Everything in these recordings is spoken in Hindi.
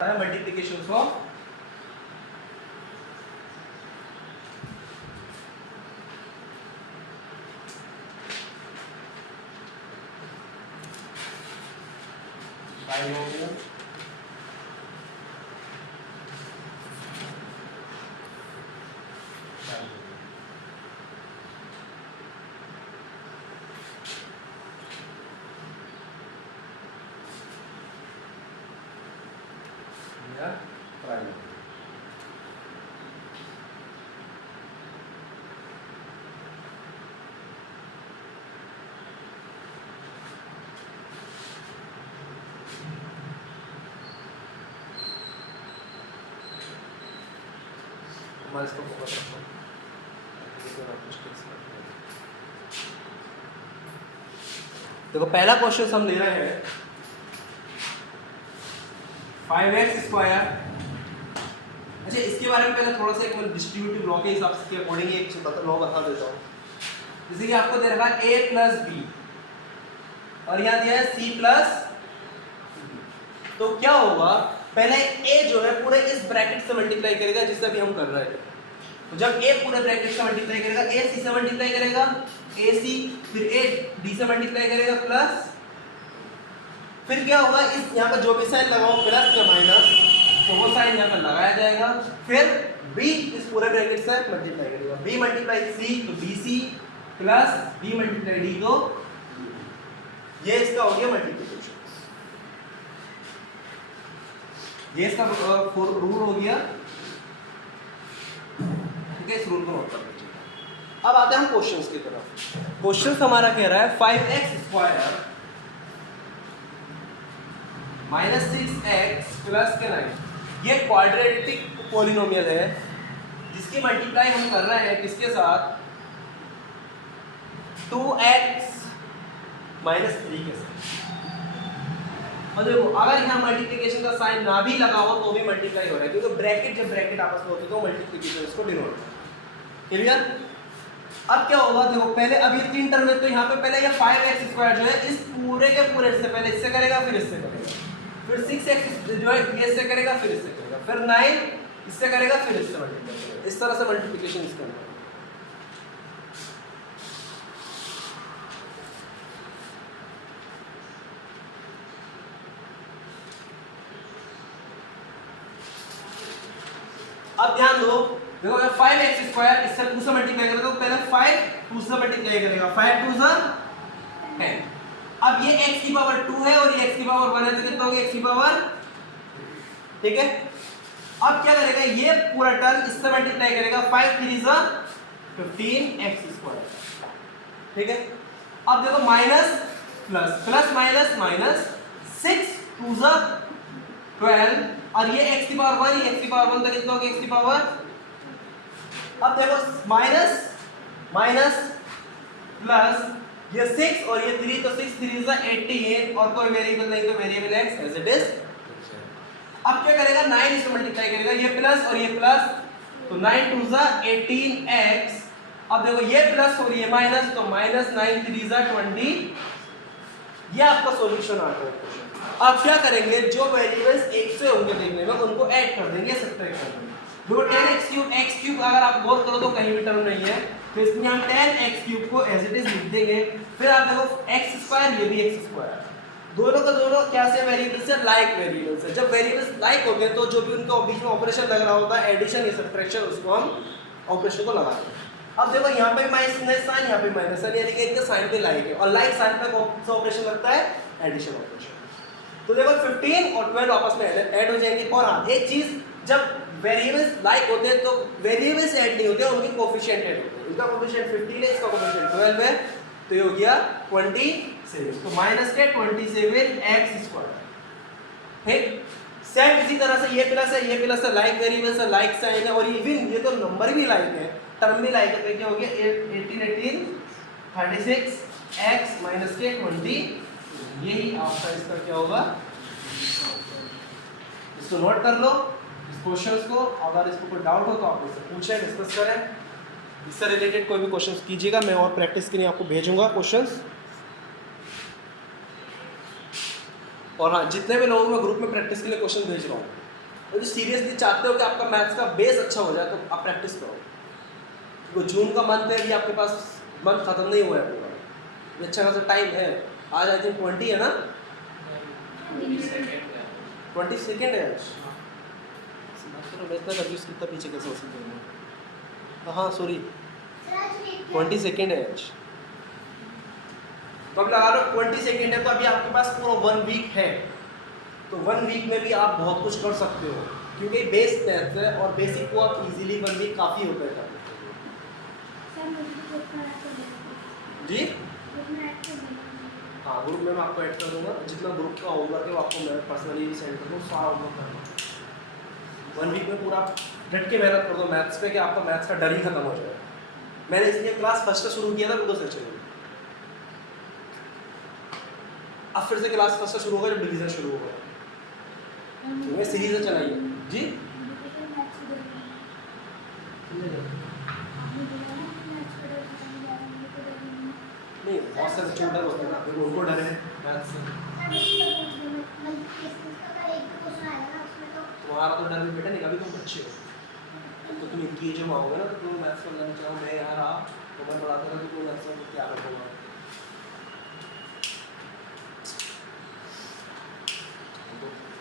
मल्टीप्लिकेशन फ्रॉम बाइनोमियल या ट्राइनोमियल। मैं इसको फोकस रखता हूँ। देखो पहला क्वेश्चन हम ले रहे हैं 5x स्क्वायर। अच्छा इसके बारे में पहले थोड़ा सा एक डिस्ट्रीब्यूटिव लॉ के हिसाब से अकॉर्डिंग एक लॉ बता देता हूँ। जैसे कि आपको दे रखा है a प्लस बी और यहाँ दिया है c प्लस, तो क्या होगा पहले a जो है पूरे इस ब्रैकेट से मल्टीप्लाई करेगा जिससे अभी हम कर रहे हैं। तो जब a पूरे ब्रैकेट से मल्टीप्लाई करेगा, a c से मल्टीप्लाई करेगा ac, फिर a d से मल्टीप्लाई करेगा प्लस, फिर क्या होगा इस यहाँ पर जो भी साइन लगाओ प्लस या माइनस, तो वो साइन यहाँ पर लगाया जाएगा। फिर b इस पूरे ब्रैकेट से मल्टीप्लाई करेगा, b मल्टीप्लाई c तो bc plus b multiply d, तो ये इसका हो गया मल्टीप्लिकेशन। ये इसका रूल हो गया, ठीक है। इस रूल को नोट कर लीजिए। अब आते हैं हम क्वेश्चंस की तरफ। क्वेश्चन हमारा कह रहा है 5x square minus 6x plus के 9, ये क्वाड्रेटिक पॉलिनोमियल है जिसकी मल्टीप्लाई हम कर रहे हैं किसके साथ, 2x माइनस 3 के साथ। और देखो अगर यहाँ मल्टीप्लिकेशन का साइन ना भी लगा हो तो भी मल्टीप्लाई हो रहा है, क्योंकि ब्रैकेट जब ब्रैकेट आपस में होते तो मल्टीप्लिकेशन इसको डिनोट करता है। क्लियर? अब क्या होगा, देखो पहले अब ये तीन टर्म है तो यहाँ पे पहले ये 5x स्क्वायर जो है इस पूरे के पूरे से पहले इससे करेगा, फिर इससे करेगा, फिर 6x जो है ये इससे करेगा, फिर इससे करेगा, फिर 9 इससे करेगा, फिर इससे मल्टीप्लाई करेगा। इस तरह से मल्टीप्लिकेशन इसके अंदर। अब ध्यान दो, देखो अगर 5x स्क्वायर इससे 2 से मल्टीप्लाई करेगा तो पहले 5 2 से मल्टीप्लाई करेगा, 5 2 सा 10। अब ये x की पावर 2 है और ये x की पावर 1 है, तो कितना होगा x की पावर, ठीक है। अब क्या करेगा, ये पूरा टर्म इससे मल्टीप्लाई करेगा, 5 3 सा 15x स्क्वायर, ठीक है। अब देखो minus plus, plus minus minus, 6 2 सा 12 और ये x की पावर 1, x की पावर 1 तो कितना होगा x की पावर। अब देखो माइनस माइनस प्लस, ये 6 और ये 3 तो 6 3 सा 18 और कोई वेरिएबल नहीं तो variable x as it is. अब क्या करेगा, 9 इससे मल्टीप्लाई करेगा, ये प्लस और ये प्लस, तो 9 2 सा 18x। अब देखो ये प्लस और ये माइनस, तो माइनस 9 3 सा 20। ये आपका सॉल्यूशन आ गया। अब क्या करेंगे, जो वेरिएबल्स एक से होंगे देखने में उनको ऐड कर देंगे, सब्ट्रैक्ट कर देंगे। देखो 10x क्यूब x क्यूब अगर आप गौर करो तो कहीं भी टर्म नहीं है, तो इसमें हम 10x क्यूब को एज इट इज लिख देंगे। फिर आप देखो x स्क्वायर, ये भी x स्क्वायर, दोनों का दोनों क्या से वेरिएबल्स है, लाइक वेरिएबल्स है। जब वेरिएबल्स लाइक होते हैं तो जो भी उनके बीच में ऑपरेशन लग रहा होता है एडिशन या सब्ट्रैक्शन, उसको हम ऑपरेशन को लगाते हैं। अब देखो यहाँ पे माइनस साइन, यहाँ पे माइनस साइन, यानी कि इनके साइन पे लाइक है और लाइक साइन पे कौन सा ऑपरेशन लगता है, एडिशन ऑपरेशन। तो देखो 15 और 12 आपस में ऐड हो जाएंगे। और हाँ एक चीज, जब वेरिएबल्स लाइक होते हैं तो वेरिएबल्स ऐड नहीं होते, उनके कोएफिशिएंट ऐड होते हैं। इसका कोएफिशिएंट 15 है, इसका कोएफिशिएंट 12 है, तो ये हो गया 27। तो माइनस के 27x स्क्वायर, ठीक। सेम इसी तरह से ये प्लस है, ये प्लस है, लाइक वेरिएबल्स है, लाइक साइन है, और इवन ये तो नंबर भी लाइक है, टर्म भी लाइक है, तो क्या हो गया 18 36x माइनस के 20। यही आपका इसका क्या होगा, इसको नोट कर लो इस क्वेश्चंस को। अगर इसको कोई डाउट हो तो आप मुझसे पूछें, डिस्कस करें, इससे रिलेटेड कोई भी क्वेश्चंस कीजिएगा, मैं और प्रैक्टिस के लिए आपको भेजूंगा क्वेश्चंस। और हाँ जितने भी लोगों में ग्रुप में प्रैक्टिस के लिए क्वेश्चन भेज रहा हूँ यदि सीरियसली चाहते हो कि आपका मैथ्स का बेस अच्छा हो जाए तो आप प्रैक्टिस करो। क्योंकि जून का मंथ है, अभी आपके पास मंथ खत्म नहीं हुआ है पूरा, ये अच्छा खासा टाइम है। आज आई थिंक 20 है ना, 22 है आज। मैं इतना कंफ्यूज कितना पीछे कैसे हो सकते हैं। हाँ सॉरी 22 है आज। तो अब लगा लो 22 है, तो अभी आपके पास पूरा 1 वीक है। तो 1 वीक में भी आप बहुत कुछ कर सकते हो, क्योंकि बेस मैथ है और बेसिक को आप इजीली 1 वीक काफ़ी होता है करने के लिए। जी हाँ, ग्रुप में मैं आपको ऐड कर दूंगा। जितना ग्रुप का होगा कि वो आपको मैं पर्सनली सेंड कर दूँ, सारा होगा करना। 1 वीक में पूरा डट के मेहनत कर दो मैथ्स पे कि आपका मैथ्स का डर ही खत्म हो जाए। मैंने इसलिए क्लास फर्स्ट से शुरू किया था 2 सेक्शन में, अब फिर से क्लास फर्स्ट से शुरू होगा जब डिवीजन शुरू होगा। मैं सीरीज चलाई है जी। नहीं, बहुत सारे बच्चों को डर होता है ना, फिर उनको डर है मैथ्स से। तुम्हारा तो डर भी बेटा नहीं, अभी तुम बच्चे हो, तो तुम इनकी एज में आओगे ना, तो तुम मैथ्स में जाना चाहो। मैं यहाँ रहा तो मैं पढ़ाता था, तो तुम मैथ्स में क्या रखोगा।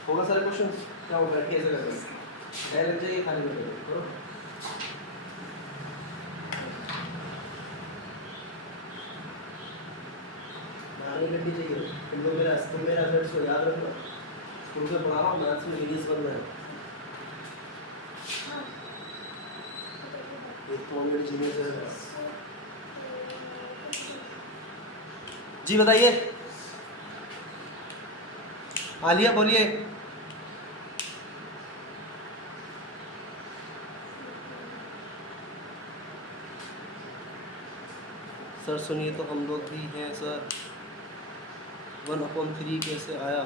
होगा सारे क्वेश्चन, क्या होगा कैसे करेंगे, लग जाइए खाने में करो। गड्डी चाहिए तुमको, मेरा फ्रेंड्स को याद रखना, स्कूल से पढ़ा रहा हूँ, मैथ्स में इंग्लिश बन रहा है। एक तो ऑलरेडी जीनियस है। जी बताइए आलिया, बोलिए। सर सुनिए तो हम लोग भी हैं सर, 1/3 कैसे आया।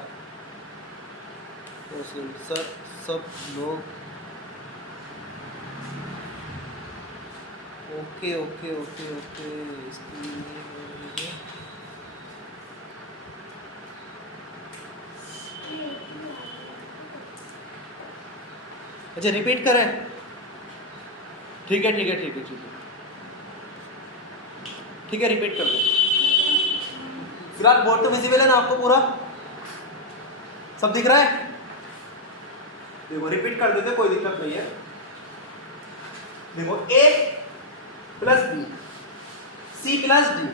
तो सर सब लोग ओके ओके ओके ओके इसकी है। अच्छा रिपीट करें, ठीक है ठीक है ठीक है ठीक है ठीक है, रिपीट कर दो। फिलहाल बोर्ड तो विजिबल है ना आपको, पूरा सब दिख रहा है। देखो रिपीट कर देते, कोई दिक्कत नहीं है। देखो a plus B, C plus D.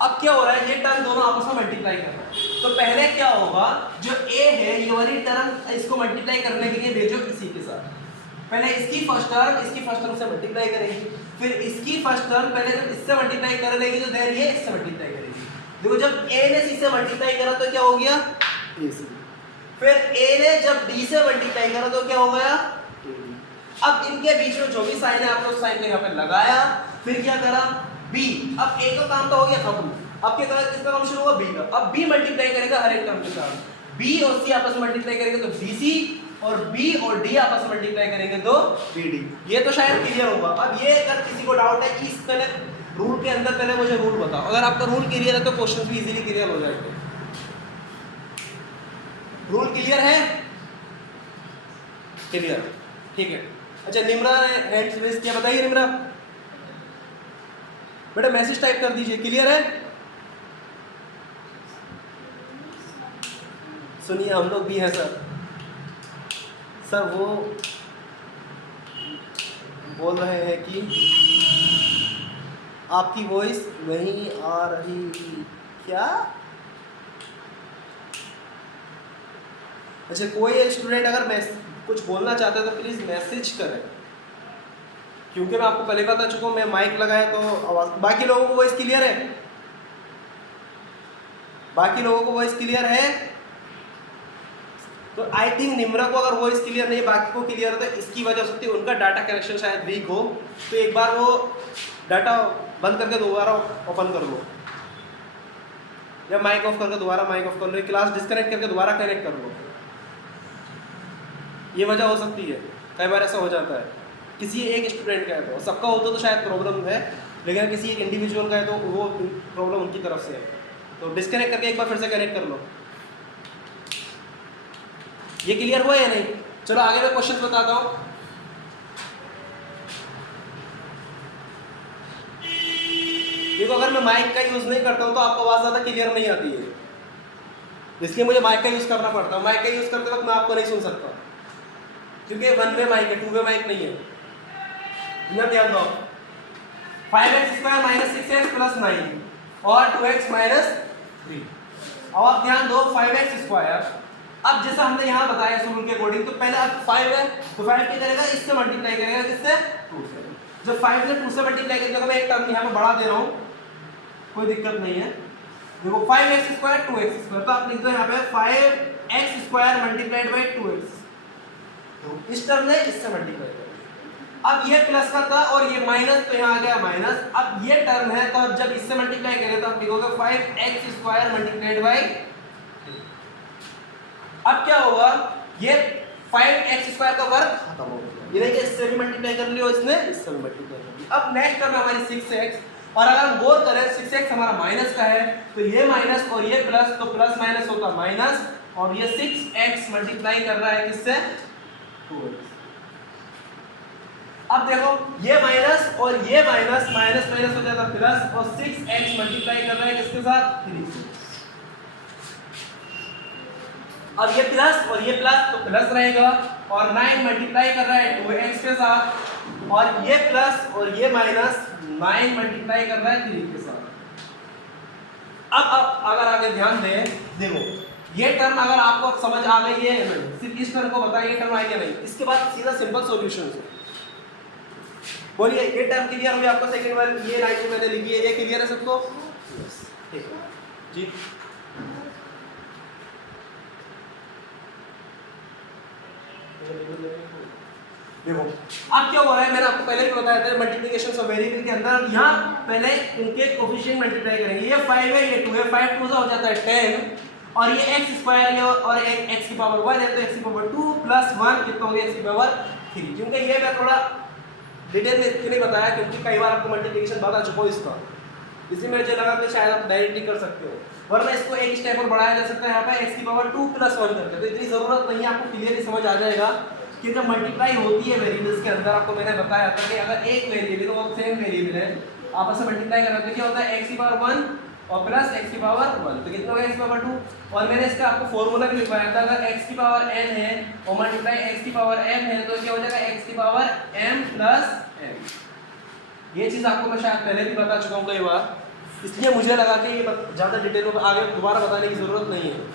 अब क्या हो रहा है, ये टर्म दोनों आपस में मल्टीप्लाई कर रहा है। तो पहले क्या होगा, जो a है ये वाली टर्म इसको मल्टीप्लाई करने के लिए भेजो इसी के साथ। पहले इसकी फर्स्ट टर्म से मल्टीप्लाई करेगी, फिर इसकी फर्स्ट टर्म पहले जब इससे मल्टीप्लाई कर लेगी तो देन ये इससे मल्टीप्लाई करेगी। देखो जब a ने c से मल्टीप्लाई करा तो क्या हो गया ac, फिर a ने जब d से मल्टीप्लाई करा तो क्या हो गया ad। अब इनके बीच में जो भी साइन है आपने उस साइन को यहाँ पे लगाया, फिर क्या करा b। अब a का काम तो हो गया खत्म, अब क्या करा, किसका काम शुरू हुआ b का। अब b मल्टीप्लाई करेगा हर एक टर्म के साथ, b और c आपस में मल्टीप्लाई करेंगे तो bc, और b और d आपस में मल्टीप्लाई करेंगे तो bd। ये तो शायद क्लियर होगा। अब ये अगर किसी को डाउट है कि इस पहले रूल के अंदर, पहले मुझे रूल बताओ। अगर आपका रूल क्लियर है तो क्वेश्चंस भी इजीली क्लियर हो जाएंगे। रूल क्लियर है, क्लियर, ठीक है। अच्छा निम्रा ने हैंड्स रेज किया, बताइए निम्रा। बेटा मैसेज टाइप कर दीजिए, क्लियर है। सुनिए हम लोग भी हैं सर। सर वो बोल रहे हैं कि आपकी वॉइस नहीं आ रही क्या। अच्छा कोई स्टूडेंट अगर कुछ बोलना चाहता है तो प्लीज़ मैसेज करें, क्योंकि मैं आपको पहले बता चुका हूँ, मैं माइक लगाया तो आवाज़। बाकी लोगों को वॉइस क्लियर है, बाकी लोगों को वॉइस क्लियर है। तो आई थिंक निम्रा को अगर वॉइस क्लियर नहीं, बाकी को क्लियर है, तो इसकी वजह हो सकती है उनका डाटा कनेक्शन शायद वीक हो। तो एक बार वो डाटा बंद करके दोबारा ओपन कर लो, या माइक ऑफ करके दोबारा माइक ऑफ कर लो, क्लास डिस्कनेक्ट करके दोबारा कनेक्ट कर लो। ये वजह हो सकती है, कई बार ऐसा हो जाता है। किसी एक स्टूडेंट का है तो सबका होता तो शायद प्रॉब्लम है, लेकिन किसी एक इंडिविजुअल का है तो वो प्रॉब्लम उनकी तरफ से है। तो डिस्कनेक्ट करके एक बार फिर से कनेक्ट कर लो। ये क्लियर हुआ या नहीं? चलो आगे मैं क्वेश्चन बताता हूँ। देखो अगर मैं माइक का यूज नहीं करता हूँ तो आपको आवाज ज्यादा क्लियर नहीं आती है, इसलिए मुझे माइक का यूज करना पड़ता है। माइक का यूज करते वक्त मैं आपको नहीं सुन सकता क्योंकि वन वे माइक है, टू वे माइक नहीं है। इधर ध्यान दो, 5x square minus 6x plus 9 और 2x माइनस 3। अब आप ध्यान दो 5x स्क्वायर, अब जैसा हमने यहाँ बताया इस रूल के अकॉर्डिंग, तो पहले अब 5 है तो 5 क्या करेगा, इससे मल्टीप्लाई करेगा, किससे, 2 से। जब 5 से 2 से मल्टीप्लाई करेगा, मैं एक टर्म यहाँ पे बढ़ा दे रहा हूँ, कोई दिक्कत नहीं है। देखो 5x स्क्वायर 2x स्क्वायर, तो आप लिख दो यहाँ पे 5x square multiplied by 2x, इस टर्म ने इससे मल्टीप्लाई कर। अब ये प्लस का था और ये माइनस, तो यहाँ आ गया माइनस। अब ये टर्म है तो जब इससे मल्टीप्लाई करें तो आप लिखोगे 5x स्क्वायर मल्टीप्लाइड बाई। अब क्या होगा, ये 5x स्क्वायर का वर्ग खत्म हो गया, ये नहीं कि इससे भी मल्टीप्लाई कर लियो, इसने इससे भी मल्टीप्लाई कर लिया। अब नेक्स्ट टर्म हमारी 6x, और अगर हम गौर करें 6x हमारा माइनस का है तो ये माइनस और ये प्लस, तो प्लस माइनस होता माइनस, और ये 6x मल्टीप्लाई कर रहा है किससे, 2x। अब देखो ये माइनस और ये माइनस, माइनस माइनस हो जाता प्लस, और 6x मल्टीप्लाई कर रहा है किसके साथ, 3 से। अब ये प्लस और ये प्लस तो प्लस रहेगा, और 9 मल्टीप्लाई कर रहा है 2x के साथ, और ये प्लस और ये माइनस 9 मल्टीप्लाई कर रहा है 3 के साथ। अब अगर आगे ध्यान दें, देखो ये टर्म अगर आपको समझ आ गई है, सिर्फ इस टर्म को बताइए टर्म आई क्या नहीं, इसके बाद सीधा सिंपल सॉल्यूशन है। बोलिए ये टर्म क्लियर हुई आपको, सेकंड बार ये लाइन जो मैंने लिखी है ये क्लियर है सबको, ठीक है जी। देखो अब क्या हो रहा है, मैंने आपको पहले भी बताया था मल्टीप्लिकेशन ऑफ वेरिएबल के अंदर, यहाँ पहले इनके कोफिशिएंट मल्टीप्लाई करेंगे। ये 5 है, ये 2 है, 5 2 हो जाता है 10, और ये x स्क्वायर है और एक x की पावर 1 है, तो x की पावर 2 प्लस 1 कितना हो गया, x की पावर 3। क्योंकि ये मैं थोड़ा डिटेल में इसलिए नहीं बताया क्योंकि कई बार आपको मल्टीप्लिकेशन बता चुका हूं इसका, इसलिए मुझे लगा कि शायद आप डायरेक्टली कर सकते हो, वरना इसको एक स्टेप और बढ़ाया जा सकता है। यहाँ पे x की पावर 2 प्लस 1 करते हैं, तो इतनी जरूरत नहीं है, आपको क्लियरली समझ आ जाएगा कि जब मल्टीप्लाई होती है वेरिएबल्स के अंदर, आपको मैंने बताया था कि अगर एक वेरिएबल और सेम वेरिएबल है आपस में मल्टीप्लाई करना तो क्या होता है, x की पावर 1 और प्लस x की पावर 1, तो कितना हो गया x की पावर 2। और मैंने इसका आपको फॉर्मूला भी लिखवाया था, अगर x की पावर n है और मल्टीप्लाई x की पावर m है तो क्या हो जाएगा x की पावर m प्लस m। ये चीज आपको मैं शायद पहले भी बता चुका हूँ कई बार, इसलिए मुझे लगा कि ये ज्यादा डिटेल में आगे दोबारा बताने की जरूरत नहीं है।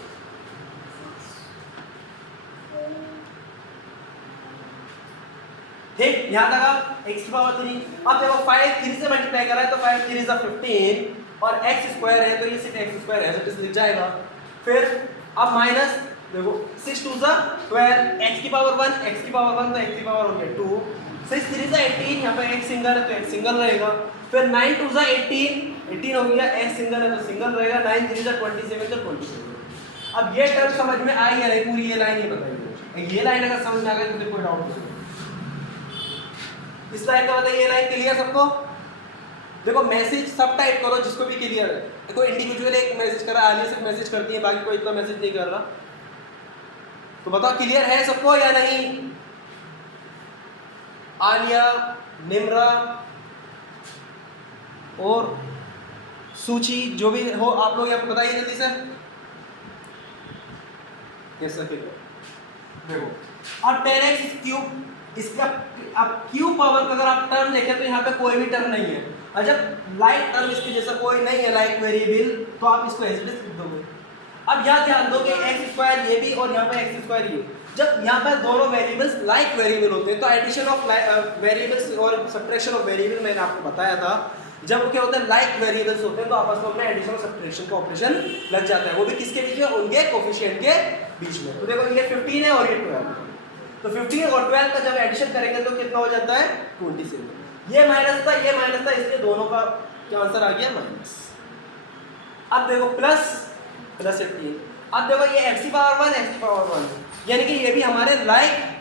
ठीक, यहाँ तक आप x की पावर 3। अब देखो 5 3 से मल्टीप्लाई कर रहा है तो 5 3 is 15 और x स्क्वायर है तो ये सिर्फ x स्क्वायर है तो लिख जाएगा। फिर अब माइनस, देखो 6 2 is 12, x की पावर 1, x की पावर 1 तो x की पावर हो गया 2, 6 3 is 18, यहाँ पे x सिंगल है तो x सिंगल रहेगा। फिर 9 2 is 18 हो गया, x सिंगल है तो सिंगल रहेगा, 9 3 is 27 तो 27। अब ये टर्म समझ में आई है नहीं, पूरी ये लाइन ये बताइए, ये लाइन अगर समझ में आ गई तो कोई डाउट नहीं। इस लाइन का बताइए, ये लाइन क्लियर सबको। देखो मैसेज सब टाइप करो जिसको भी क्लियर है, देखो इंडिविजुअल एक मैसेज करा, आलिया सिर्फ मैसेज करती है, बाकी कोई इतना मैसेज नहीं कर रहा, तो बताओ क्लियर है सबको या नहीं। आलिया, निम्रा और सूची जो भी हो आप लोग यहाँ बताइए जल्दी से। कैसा देखो और 10x क्यूब, इसका अब क्यूब पावर का अगर आप टर्म देखें तो यहाँ पे कोई भी टर्म नहीं है, और जब लाइक टर्म इसके जैसा कोई नहीं है लाइक वेरिएबल तो आप इसको ऐसे लिख दोगे। अब यहाँ ध्यान दो कि एक्स स्क्वायर ये भी और यहाँ पे एक्स स्क्वायर ये, जब यहाँ पे दोनों वेरिएबल्स लाइक वेरिएबल होते हैं तो एडिशन ऑफ वेरिएबल्स और सब्ट्रैक्शन ऑफ वेरिएबल मैंने आपको बताया था, जब क्या होता है लाइक वेरिएबल्स होते हैं तो आपस में एडिशन और सब्ट्रैक्शन का ऑपरेशन लग जाता है, वो भी किसके बीच में, उनके कोफिशिएंट के बीच में। तो देखो ये 15 है और ये 12 है, तो 15 और 12 का जब एडिशन करेंगे तो कितना हो जाता है 27। ये माइनस था ये माइनस था, इसलिए दोनों का क्या आंसर आ गया माइनस। अब देखो प्लस प्लस 18, अब देखो ये x की पावर 1 x की पावर 1, यानी कि ये भी हमारे लाइक,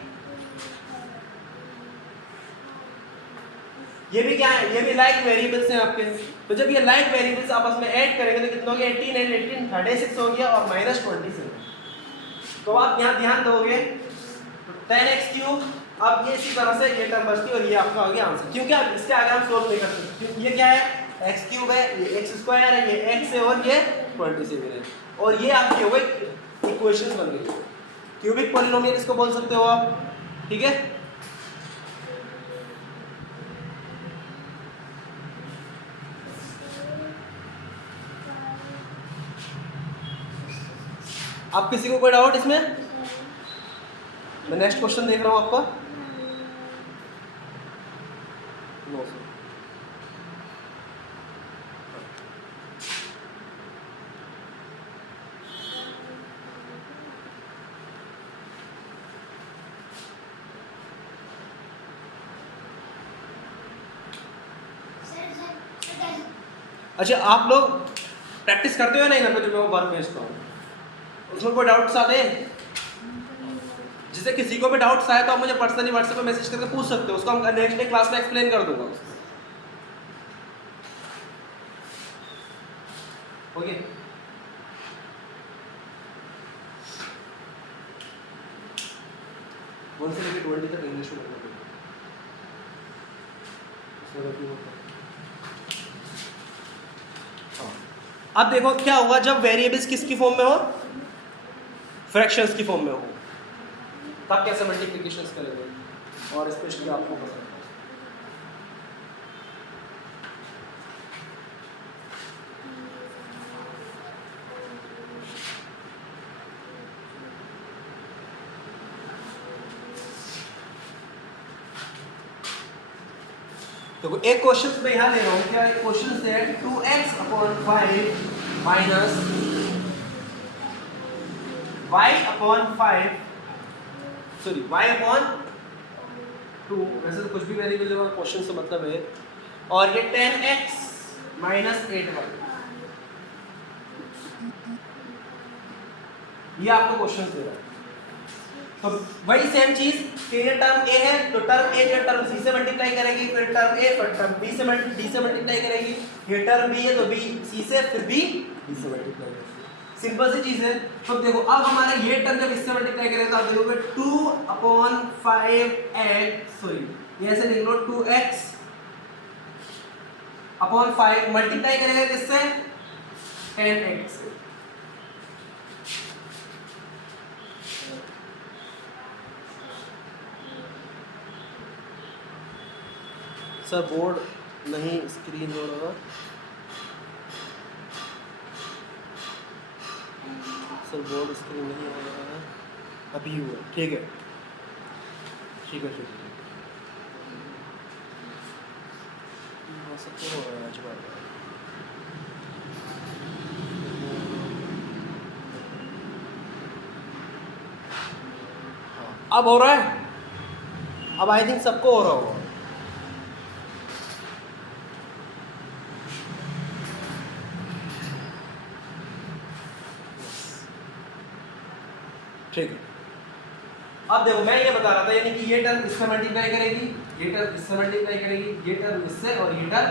ये भी क्या है, ये भी लाइक वेरिएबल्स हैं आपके। तो जब ये लाइक वेरिएबल्स आपस में ऐड करेंगे तो कितना हो गया 18 एंड 18 36 हो गया और माइनस 27। तो आप यहाँ ध्यान दोगे तो 10x क्यूब। अब ये इसी तरह से ये टर्म बचती है और ये आपका हो गया आंसर, क्योंकि अब इसके आगे हम सोल्व नहीं कर सकते। ये क्या है, x क्यूब है, ये x स्क्वायर है, ये x है और ये 27 है, और ये आपकी हो गई इक्वेशंस बन गई। क्यूबिक पॉलिनोमियल इसको बोल सकते हो आप, ठीक है। आप किसी को कोई डाउट इसमें? मैं नेक्स्ट क्वेश्चन देख रहा हूं आपका। No sir. अच्छा, आप लोग प्रैक्टिस करते हो नहीं घर पे जो मैं वर्क भेजता हूँ, उसमें कोई डाउट्स आते हैं? जिससे किसी को भी डाउट्स आए तो आप मुझे पर्सनली व्हाट्सएप पे मैसेज करके पूछ सकते हो, उसको हम नेक्स्ट डे क्लास में एक्सप्लेन कर दूंगा। ओके, वन से लेकर 20 तक इंग्लिश में करना पड़ेगा। अब देखो क्या होगा जब वेरिएबल्स किसकी फॉर्म में हो, फ्रैक्शंस की फॉर्म में हो, तब कैसे मल्टीप्लिकेशंस करेंगे, और स्पेशली आपको पसंद है। तो एक क्वेश्चन मैं यहाँ ले रहा हूँ, क्या एक क्वेश्चन से 2x upon 5 minus y upon 5, sorry y upon 2, वैसे तो कुछ भी वेरिएबल होगा, क्वेश्चन से मतलब है, और ये 10x माइनस 8y, ये आपको क्वेश्चन दे रहा है। तो वही सेम चीज कि ये टर्म a है, तो टर्म a जो टर्म c से मल्टीप्लाई करेगी, फिर टर्म a फिर टर्म b से d से मल्टीप्लाई करेगी, ये टर्म b है तो b c से, फिर b d से मल्टीप्लाई करेगी। सिंपल सी चीज है। तो देखो अब हमारा ये टर्म जब इससे मल्टीप्लाई करेगा तो आप देखोगे 2 अपॉन 5x, सॉरी ये ऐसे लिख लो 2x अपॉन 5 मल्टीप्लाई करेगा किससे, 10x से। सर बोर्ड नहीं स्क्रीन हो रहा, सर बोर्ड स्क्रीन नहीं हो रहा है, अभी हुआ, ठीक है ठीक है ठीक है, सब तो हो रहा है आज बात। हाँ अब हो रहा है, अब आई थिंक सबको हो रहा होगा। ठीक है, अब देखो मैं ये बता रहा था, यानी कि ये टर्म इससे मल्टीप्लाई करेगी, ये टर्म इससे मल्टीप्लाई करेगी, ये टर्म इससे और ये टर्म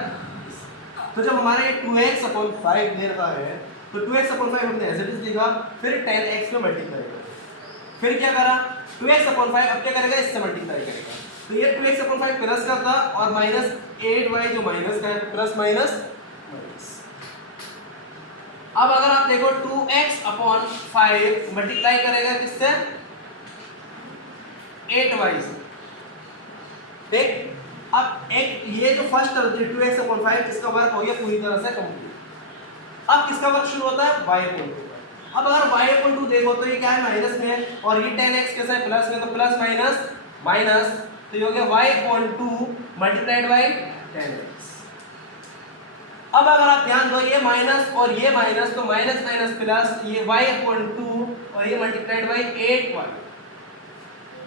इससे। तो जब हमारे 2x अपॉन 5 दे रखा है तो 2x अपॉन 5 हमने ऐसे लिखा, फिर 10x में मल्टीप्लाई करेगा, फिर क्या करा 2x अपॉन 5, अब क्या करेगा इससे मल्टीप्लाई करेगा, तो ये 2x अपॉन 5 प्लस का था और माइनस 8y जो माइनस का है, प्लस माइनस माइनस। अब अगर आप देखो 2x अपॉन 5 मल्टीप्लाई करेगा किससे, 8y से, ठीक। अब एक ये जो फर्स्ट टर्म थी 2x अपॉन 5, इसका वर्क हो गया पूरी तरह से कंप्लीट। अब किसका वर्क शुरू होता है, y अपॉन 2। अब अगर y अपॉन 2 देखो तो ये क्या है, माइनस में है, और ये 10x कैसा है, प्लस में, तो प्लस माइनस माइनस, तो ये हो गया y upon 2 multiplied by 10x। अब अगर आप ध्यान दो ये माइनस और ये माइनस, तो माइनस माइनस प्लस, ये y अपॉन 2 और ये मल्टीप्लाइड बाय 8y।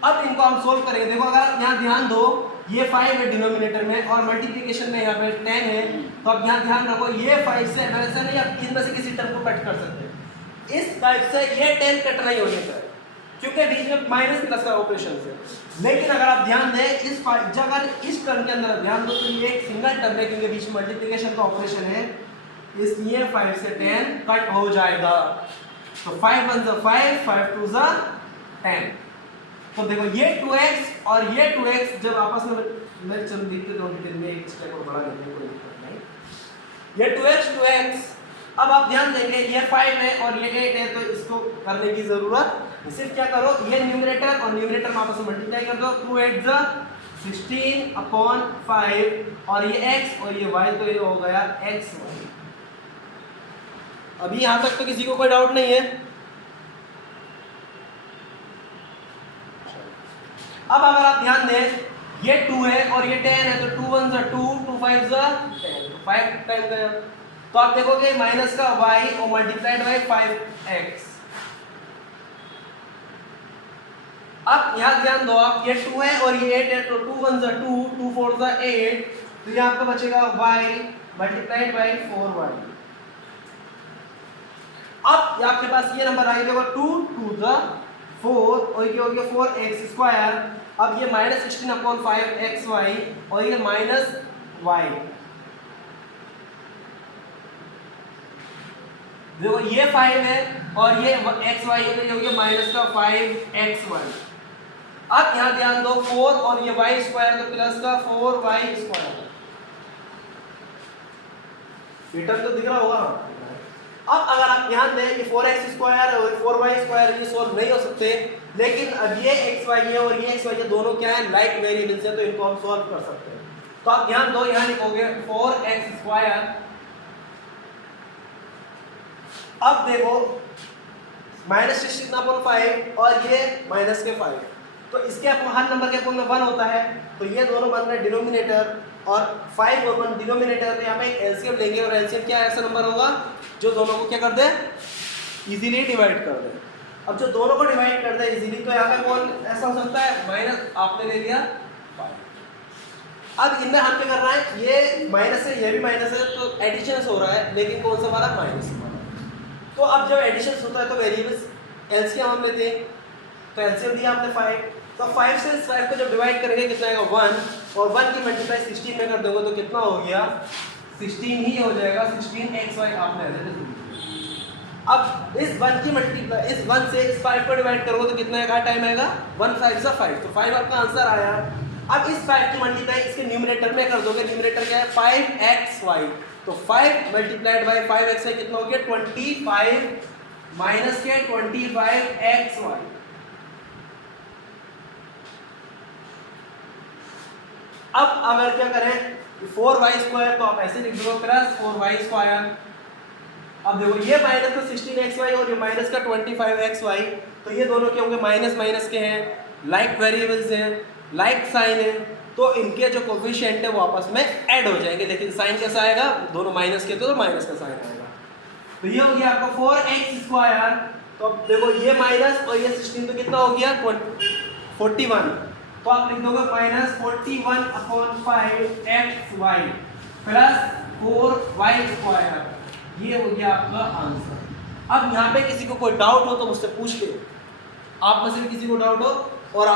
अब इनको हम सोल्व करेंगे। देखो अगर आप यहाँ ध्यान दो, ये 5 है डिनोमिनेटर में और मल्टीप्लिकेशन में यहाँ पे 10 है, तो अब यहाँ ध्यान रखो ये 5 से वैसे नहीं, आप इनमें से किसी टर्म को कट कर सकते हैं। इस टाइप से ये 10 कट नहीं होने का, क्योंकि बीच में माइनस प्लस का ऑपरेशन है। लेकिन अगर आप ध्यान दें इस अगर इस टर्म के अंदर ध्यान दो तो ये एक सिंगल टर्म है, क्योंकि बीच में मल्टीप्लिकेशन का ऑपरेशन है, इसलिए 5 से 10 कट हो जाएगा। तो 5 1 5, 5 2 10, तो देखो ये 2x और ये 2x जब आपस में चल दिखते तो डिटेल में एक स्टेप और बड़ा करने की कोई दिक्कत नहीं। ये 2x अब आप ध्यान देंगे ये 5 है और ये 8 है, तो इसको करने की जरूरत सिर्फ क्या करो, ये न्यूमरेटर और न्यूमरेटर में आपस में मल्टीप्लाई कर दो। 2 8 16/5 और ये x और ये y, तो ये हो गया xy। अभी यहां तक तो किसी को कोई डाउट नहीं है। अब अगर आप ध्यान दें ये 2 है और ये 10 है, तो 2 1 2 2 5 10, 5 टाइम गया। तो आप देखोगे माइनस का y और मल्टीप्लाइड बाय 5x। अब यहां ध्यान दो आप, ये 2 है और ये 8 है, तो 2 1 2 2 4 8, तो ये आपका बचेगा y मल्टीप्लाइड बाय 4y। अब आपके पास ये नंबर आ गया 2 2 4 और ये हो गया 4x²। अब ये -16/5xy और ये माइनस y। देखो ये 5 है और ये xy है, तो ये हो गया माइनस का 5xy। अब यहां ध्यान दो 4 और ये y² तो प्लस का 4y²। रिटर्न तो दिख रहा होगा। अब अगर आप ध्यान दें ये 4x² और 4y² ये सॉल्व नहीं हो सकते, लेकिन अब ये xy है और ये xy है, दोनों क्या है, लाइक वेरिएबल्स है, तो इनको हम सॉल्व कर सकते हैं। तो आप ध्यान दो यहां लिखोगे 4x²। अब देखो -16/5 और ये माइनस के 5, तो इसके हर नंबर के अपोन में 1 होता है, तो ये दोनों बन रहे डिनोमिनेटर और 5 और 1 डिनोमिनेटर। तो यहाँ पे एक एलसीएम लेंगे और एलसीएम क्या ऐसा नंबर होगा जो दोनों को क्या कर दे, इजीली डिवाइड कर दे। अब जो दोनों को डिवाइड कर दे इजीली, तो यहाँ पे कौन ऐसा हो सकता है, माइनस आपने ले लिया 5। अब इनमें हम क्या कर रहा है, ये माइनस है ये भी माइनस है, तो एडिशन हो रहा है, लेकिन कौन सा वाला, माइनस। तो अब जब एडिशन होता है तो वेरिएबल्स एलसीएम हम लेते हैं, तो एलसीएम दिया हमने 5, तो 5 से इस 5 को जब डिवाइड करेंगे कितना आएगा 1, और 1 की मल्टीप्लाई 16 में कर दोगे तो कितना हो गया 16 ही हो जाएगा। 16xy आपने ऐसे लिख दिया। अब इस 1 की मल्टीप्लाई इस 1 से इस 5 को डिवाइड करोगे तो कितना आएगा, टाइम आएगा 1 5 सा 5, तो 5 आपका आंसर आया। अब इस 5 की मल्टीप्लाई इसके न्यूमरेटर में कर दोगे, न्यूमरेटर क्या है 5xy, तो 5 मल्टीप्लाइड बाय 5xy कितना हो गया 25 माइनस के 25xy। अब अगर क्या करें 4y² तो आप ऐसे लिख दो प्लस 4y²। अब देखो ये माइनस का 16xy और ये माइनस का 25xy, तो ये दोनों के होंगे माइनस माइनस के हैं, लाइक वेरिएबल्स हैं, लाइक साइन है, तो इनके जो कोफिशिएंट है वो आपस में ऐड हो जाएंगे, लेकिन साइन कैसा आएगा, दोनों माइनस के तो माइनस का साइन आएगा। तो ये हो गया आपका 4x²। तो अब देखो ये माइनस और ये 16 तो कितना हो गया 41, तो आप लिख दोगे -41/5xy प्लस 4y²। ये हो गया आपका आंसर। अब यहाँ पे किसी को कोई डाउट हो तो मुझसे पूछ ले, आप में से किसी को डाउट हो और